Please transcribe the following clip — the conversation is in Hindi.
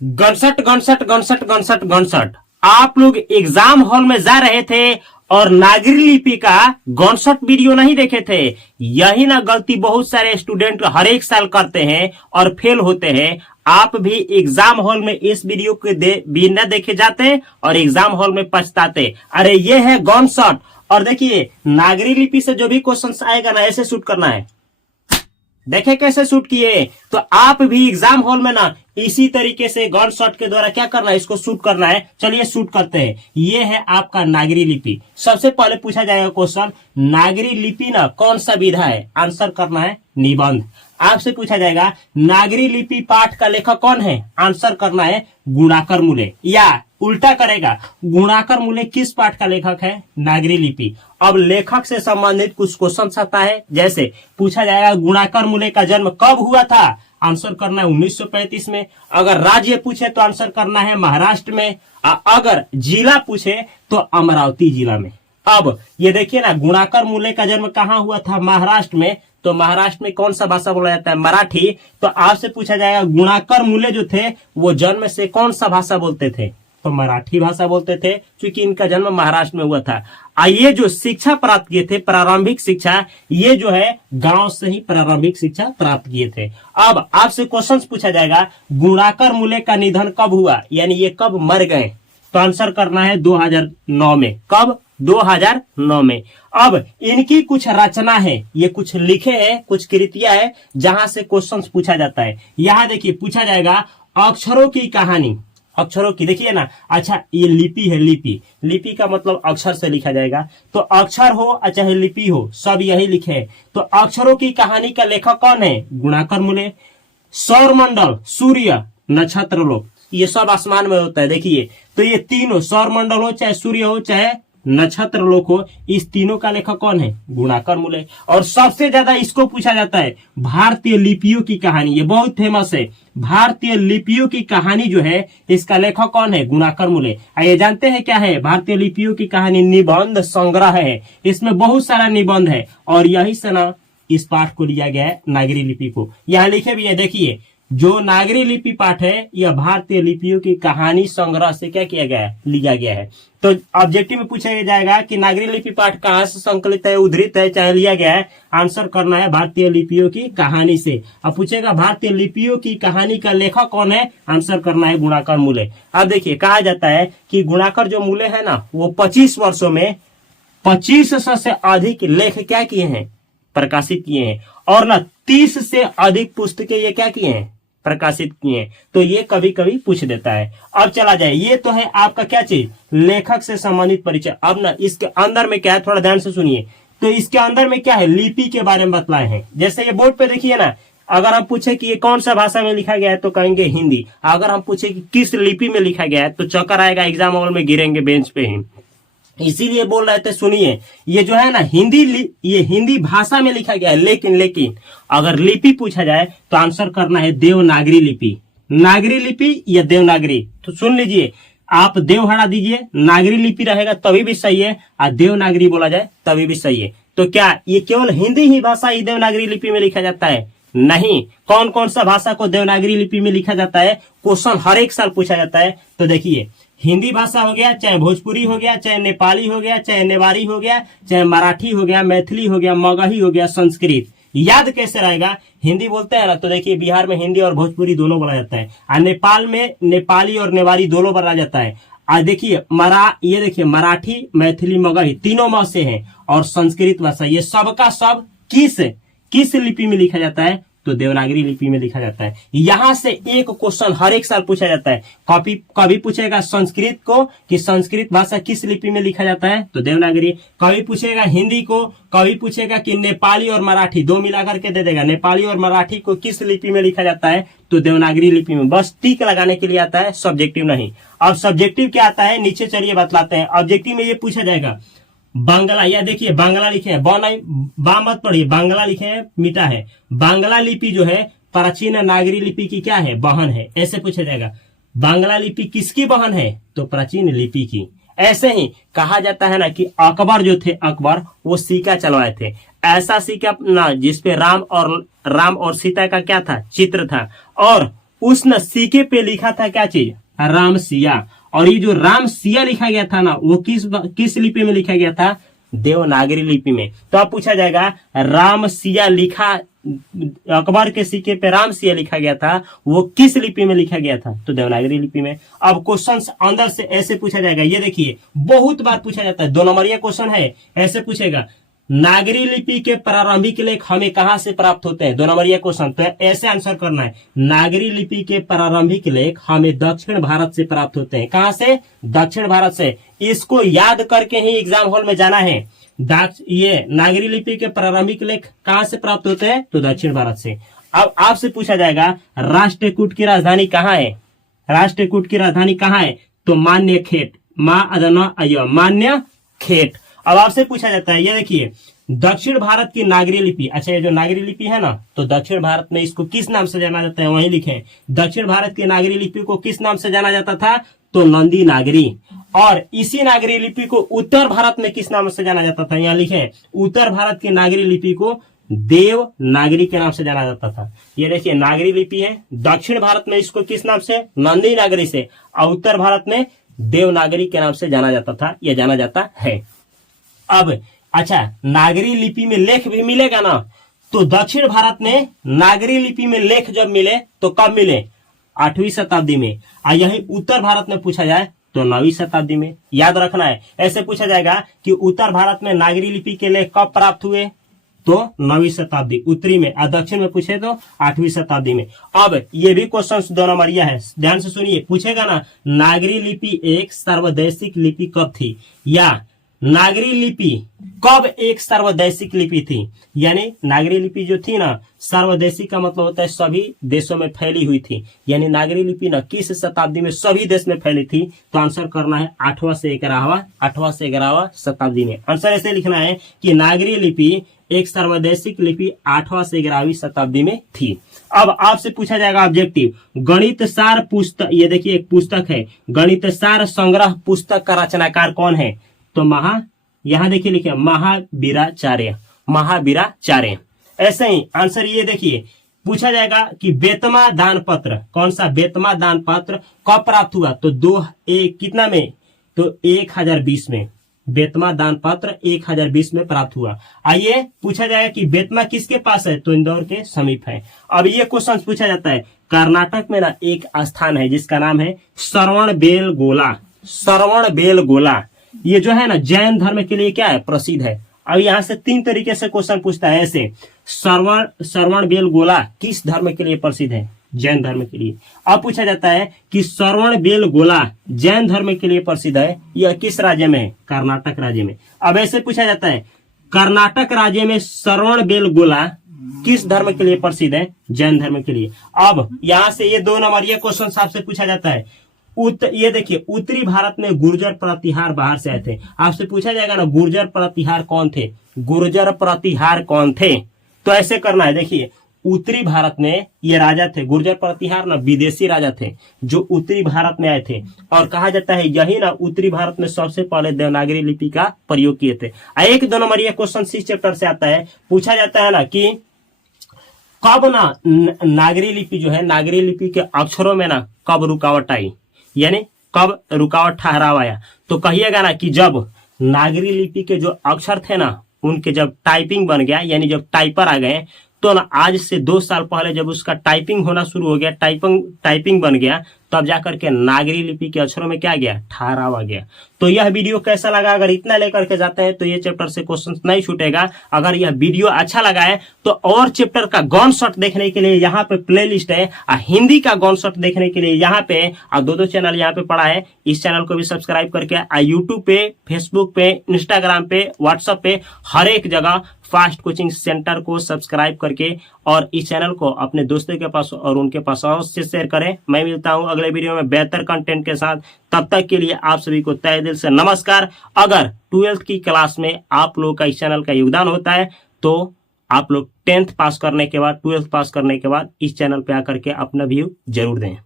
गनसट गनसट गनसट गनसट गनसट। आप लोग एग्जाम हॉल में जा रहे थे और नागरी लिपि का गनसट वीडियो नहीं देखे थे। यही ना गलती बहुत सारे स्टूडेंट हर एक साल करते हैं और फेल होते हैं। आप भी एग्जाम हॉल में इस वीडियो को बिना देखे जाते और एग्जाम हॉल में पछताते। अरे ये है गनसट। और देखिए नागरी लिपि से जो भी क्वेश्चन आएगा ना ऐसे शूट करना है। देखे कैसे शूट किए। तो आप भी एग्जाम हॉल में ना इसी तरीके से गन शॉट के द्वारा क्या करना है, इसको शूट करना है। चलिए शूट करते हैं। ये है आपका नागरी लिपि। सबसे पहले पूछा जाएगा क्वेश्चन, नागरी लिपि ना कौन सा विधा है। आंसर करना है निबंध। आपसे पूछा जाएगा नागरी लिपि पाठ का लेखक कौन है। आंसर करना है गुणाकर मूले। या उल्टा करेगा, गुणाकर मूले किस पाठ का लेखक है, नागरी लिपि। अब लेखक से संबंधित कुछ क्वेश्चन आता है। जैसे पूछा जाएगा गुणाकर मूले का जन्म कब हुआ था। आंसर करना है 1935 में। अगर राज्य पूछे तो आंसर करना है महाराष्ट्र में। अगर जिला पूछे तो अमरावती जिला में। अब ये देखिए ना, गुणाकर मूले का जन्म कहाँ हुआ था, महाराष्ट्र में। तो महाराष्ट्र में कौन सा भाषा बोला जाता है, मराठी। तो आपसे पूछा जाएगा गुणाकर मूले जो थे वो जन्म से कौन सा भाषा बोलते थे, तो मराठी भाषा बोलते थे, क्योंकि इनका जन्म महाराष्ट्र में हुआ था। ये जो शिक्षा प्राप्त किए थे, प्रारंभिक शिक्षा, ये जो है गांव से ही प्रारंभिक शिक्षा प्राप्त किए थे। अब आपसे क्वेश्चन पूछा जाएगा गुणाकर मूले का निधन कब हुआ, यानी ये कब मर गए। तो आंसर करना है 2009 में। कब, 2009 में। अब इनकी कुछ रचना है, ये कुछ लिखे हैं, कुछ कृतियां है जहां से क्वेश्चन पूछा जाता है। यहां देखिए पूछा जाएगा अक्षरों की कहानी। अक्षरों की देखिए ना। अच्छा ये लिपि है, लिपि, लिपि का मतलब अक्षर से लिखा जाएगा। तो अक्षर हो चाहे लिपि हो सब यही लिखे है। तो अक्षरों की कहानी का लेखक कौन है, गुणाकर मूले। सौरमंडल, सूर्य, नक्षत्र लोक, ये सब आसमान में होता है। देखिए तो ये तीनों, सौरमंडल हो चाहे सूर्य हो चाहे नक्षत्र लोक हो, इस तीनों का लेखक कौन है, गुणाकर मूले। और सबसे ज्यादा इसको पूछा जाता है भारतीय लिपियों की कहानी, ये बहुत फेमस है। भारतीय लिपियों की कहानी जो है इसका लेखक कौन है, गुणाकर मूले। ये जानते हैं क्या है भारतीय लिपियों की कहानी, निबंध संग्रह है। इसमें बहुत सारा निबंध है और यही से ना इस पाठ को लिया गया है, नागरी लिपि को। यहाँ लिखे भी है, देखिए जो नागरी लिपि पाठ है यह भारतीय लिपियों की कहानी संग्रह से क्या किया गया है, लिया गया है। तो ऑब्जेक्टिव में पूछा जाएगा कि नागरी लिपि पाठ कहाँ से संकलित है, उद्धृत है, चाहे लिया गया है। आंसर करना है भारतीय लिपियों की कहानी से। अब पूछेगा भारतीय लिपियों की कहानी का लेखक कौन है, आंसर करना है गुणाकर मूले। अब देखिए कहा जाता है कि गुणाकर जो मूले है ना वो 25 वर्षों में 2500 से अधिक लेख क्या किए हैं, प्रकाशित किए हैं। और ना 30 से अधिक पुस्तकें ये क्या किए हैं, प्रकाशित किए। तो ये कभी कभी पूछ देता है। अब चला जाए, ये तो है आपका क्या चीज, लेखक से संबंधित परिचय। अब ना इसके अंदर में क्या है, थोड़ा ध्यान से सुनिए। तो इसके अंदर में क्या है, लिपि के बारे में बतलाए हैं। जैसे ये बोर्ड पे देखिए ना, अगर हम पूछे कि ये कौन सा भाषा में लिखा गया है तो कहेंगे हिंदी। अगर हम पूछे कि किस लिपि में लिखा गया है तो चक्कर आएगा, एग्जाम हॉल में गिरेंगे बेंच पे ही। इसीलिए बोल रहे थे, सुनिए ये जो है ना ये हिंदी भाषा में लिखा गया है। लेकिन अगर लिपि पूछा जाए तो आंसर करना है देवनागरी लिपि। नागरी लिपि या देवनागरी। तो सुन लीजिए, आप देव हटा दीजिए, नागरी लिपि रहेगा तभी भी सही है, और देवनागरी बोला जाए तभी भी सही है। तो क्या ये केवल हिंदी ही भाषा ही देवनागरी लिपि में लिखा जाता है, नहीं। कौन कौन सा भाषा को देवनागरी लिपि में लिखा जाता है, क्वेश्चन हर एक साल पूछा जाता है। तो देखिए हिंदी भाषा हो गया, चाहे भोजपुरी हो गया, चाहे नेपाली हो गया, चाहे नेवारी हो गया, चाहे मराठी हो गया, मैथिली हो गया, मगही हो गया, संस्कृत। याद कैसे रहेगा, हिंदी बोलते हैं ना तो देखिए बिहार में हिंदी और भोजपुरी दोनों बोला जाता है, और नेपाल में नेपाली और नेवारी दोनों बोला जाता है। और देखिए ये देखिए मराठी, मैथिली, मगही तीनों में से है। और संस्कृत भाषा, ये सबका सब किस लिपि में लिखा जाता है, तो देवनागरी लिपि में लिखा जाता है। यहां से एक क्वेश्चन हर एक साल पूछा जाता है। कभी पूछेगा संस्कृत को कि संस्कृत भाषा किस लिपि में लिखा जाता है, तो देवनागरी। कभी पूछेगा हिंदी को, कभी पूछेगा कि नेपाली और मराठी, दो मिलाकर के दे देगा, नेपाली और मराठी को किस लिपि में लिखा जाता है, तो देवनागरी लिपि में। बस टिक लगाने के लिए आता है, सब्जेक्टिव नहीं। अब सब्जेक्टिव क्या आता है, नीचे चलिए बतलाते हैं। ऑब्जेक्टिव में ये पूछा जाएगा बांग्ला, या देखिए बांग्ला लिखे हैं, बा मत पढ़िए, बांग्ला लिखे हैं, मीठा है। बांग्ला लिपि जो है प्राचीन नागरी लिपि की क्या है, बहन है, ऐसे पूछा जाएगा। बांग्ला लिपि किसकी बहन है, तो प्राचीन लिपि की। ऐसे ही कहा जाता है ना कि अकबर जो थे, अकबर वो सिक्का चलवाए थे। ऐसा सिक्का ना जिसपे राम और सीता का क्या था, चित्र था। और उसने सिक्के पे लिखा था क्या चीज, राम सिया। और ये जो राम सिया लिखा गया था ना, वो किस लिपि में लिखा गया था, देवनागरी लिपि में। तो अब पूछा जाएगा राम सिया लिखा, अकबर के सिक्के पे राम सिया लिखा गया था, वो किस लिपि में लिखा गया था, तो देवनागरी लिपि में। अब क्वेश्चन अंदर से ऐसे पूछा जाएगा, ये देखिए बहुत बार पूछा जाता है, 2 नंबरिया क्वेश्चन है, ऐसे पूछेगा नागरी लिपि के प्रारंभिक लेख हमें कहां से प्राप्त होते हैं, 2 नंबरिया क्वेश्चन। तो ऐसे आंसर करना है, नागरी लिपि के प्रारंभिक लेख हमें दक्षिण भारत से प्राप्त होते हैं। कहां से, दक्षिण भारत से। इसको याद करके ही एग्जाम हॉल में जाना है। ये नागरी लिपि के प्रारंभिक लेख कहां से प्राप्त होते हैं, तो दक्षिण भारत से। अब आपसे पूछा जाएगा राष्ट्रकूट की राजधानी कहां है, राष्ट्रकूट की राजधानी कहां है, तो मान्य खेट, मान्य खेट। अब आपसे पूछा जाता है, ये देखिए दक्षिण भारत की नागरी लिपि, अच्छा ये जो नागरी लिपि है ना, तो दक्षिण भारत में इसको किस नाम से जाना जाता है, वहीं लिखे दक्षिण भारत की नागरी लिपि को किस नाम से जाना जाता था, तो नंदी नागरी। और इसी नागरी लिपि को उत्तर भारत में किस नाम से जाना जाता था, यहाँ लिखे उत्तर भारत की नागरी लिपि को देव नागरी के नाम से जाना जाता था। ये देखिए नागरी लिपि है, दक्षिण भारत में इसको किस नाम से, नंदी नागरी से, और उत्तर भारत में देवनागरी के नाम से जाना जाता था, यह जाना जाता है। अब अच्छा, नागरी लिपि में लेख भी मिलेगा ना, तो दक्षिण भारत में नागरी लिपि में लेख जब मिले तो कब मिले, 8वीं शताब्दी में। और यही उत्तर भारत में पूछा जाए तो 9वीं शताब्दी में। याद रखना है, ऐसे पूछा जाएगा कि उत्तर भारत में नागरी लिपि के लेख कब प्राप्त हुए, तो 9वीं शताब्दी उत्तरी में, और दक्षिण में पूछे तो 8वीं शताब्दी में। अब ये भी क्वेश्चन 2 नंबरिया है, ध्यान से सुनिए, पूछेगा ना नागरी लिपि एक सर्वदेशिक लिपि कब थी, या नागरी लिपि कब एक सर्वदेशिक लिपि थी। यानी नागरी लिपि जो थी ना, सर्वदेशिक का मतलब होता है सभी देशों में फैली हुई थी। यानी नागरी लिपि ना किस शताब्दी में सभी देश में फैली थी, तो आंसर करना है 8वां से 11वां शताब्दी में। आंसर ऐसे लिखना है कि नागरी लिपि एक सर्वदेशिक लिपि 8वां से 11वीं शताब्दी में थी। अब आपसे पूछा जाएगा ऑब्जेक्टिव, गणित सार पुस्तक, ये देखिए एक पुस्तक है, गणित सार संग्रह पुस्तक का रचनाकार कौन है, तो यहां देखिए लिखे महावीराचार्य। ऐसे ही आंसर ये देखिए पूछा जाएगा कि बेतमा दान पत्र, कौन सा बेतमा दान पत्र कब प्राप्त हुआ, तो कितना में, तो 1020 में। बेतमा दान पत्र 1020 में प्राप्त हुआ। आइए पूछा जाएगा कि बेतमा किसके पास है, तो इंदौर के समीप है। अब ये क्वेश्चन पूछा जाता है, कर्नाटक में ना एक स्थान है जिसका नाम है श्रवणबेलगोला। ये जो है ना जैन धर्म के लिए क्या है, प्रसिद्ध है। अब यहाँ से 3 तरीके से क्वेश्चन पूछता है, ऐसे श्रवणबेलगोला किस धर्म के लिए प्रसिद्ध है, जैन धर्म के लिए। अब पूछा जाता है कि श्रवणबेलगोला जैन धर्म के लिए प्रसिद्ध है, यह किस राज्य में है, कर्नाटक राज्य में। अब ऐसे पूछा जाता है कर्नाटक राज्य में श्रवणबेलगोला किस धर्म के लिए प्रसिद्ध है, जैन धर्म के लिए। अब यहाँ से ये 2 नंबर ये क्वेश्चन आपसे पूछा जाता है, ये देखिए उत्तरी भारत में गुर्जर प्रतिहार बाहर से आए थे। आपसे पूछा जाएगा ना गुर्जर प्रतिहार कौन थे, तो ऐसे करना है, देखिए उत्तरी भारत में ये राजा थे गुर्जर प्रतिहार ना, विदेशी राजा थे जो उत्तरी भारत में आए थे। और कहा जाता है यही ना उत्तरी भारत में सबसे पहले देवनागरी लिपि का प्रयोग किए थे। एक 2 नंबर ये क्वेश्चन 6 चैप्टर से आता है, पूछा जाता है ना कि कब ना नागरी लिपि जो है, नागरी लिपि के अक्षरों में ना कब रुकावट आई, यानी कब रुकावट ठहराव आया। तो कहिएगा ना कि जब नागरी लिपि के जो अक्षर थे ना उनके जब टाइपिंग बन गया, यानी जब टाइपर आ गए, तो ना आज से 2 साल पहले जब उसका टाइपिंग होना शुरू हो गया, टाइपिंग बन गया, तब जाकर के नागरी लिपि के अक्षरों में क्या गया, ठहराव आ गया। तो यह वीडियो कैसा लगा, अगर इतना लेकर के जाते हैं तो ये चैप्टर से क्वेश्चन नहीं छूटेगा। अगर यह वीडियो अच्छा लगा है तो और चैप्टर का गन शॉट देखने के लिए यहाँ पे प्लेलिस्ट है, हिंदी का गन शॉट देखने के लिए यहाँ पे, और 2 चैनल यहाँ पे पड़ा है, इस चैनल को भी सब्सक्राइब करके यूट्यूब पे, फेसबुक पे, इंस्टाग्राम पे, व्हाट्सएप पे, हर एक जगह फास्ट कोचिंग सेंटर को सब्सक्राइब करके और इस चैनल को अपने दोस्तों के पास और उनके पास अवश्य शेयर करें। मैं मिलता हूं अगले वीडियो में बेहतर कंटेंट के साथ, तब तक के लिए आप सभी को तहे दिल से नमस्कार। अगर 12th की क्लास में आप लोग का इस चैनल का योगदान होता है तो आप लोग 10th पास करने के बाद, 12th पास करने के बाद इस चैनल पे आकर के अपना व्यू जरूर दें।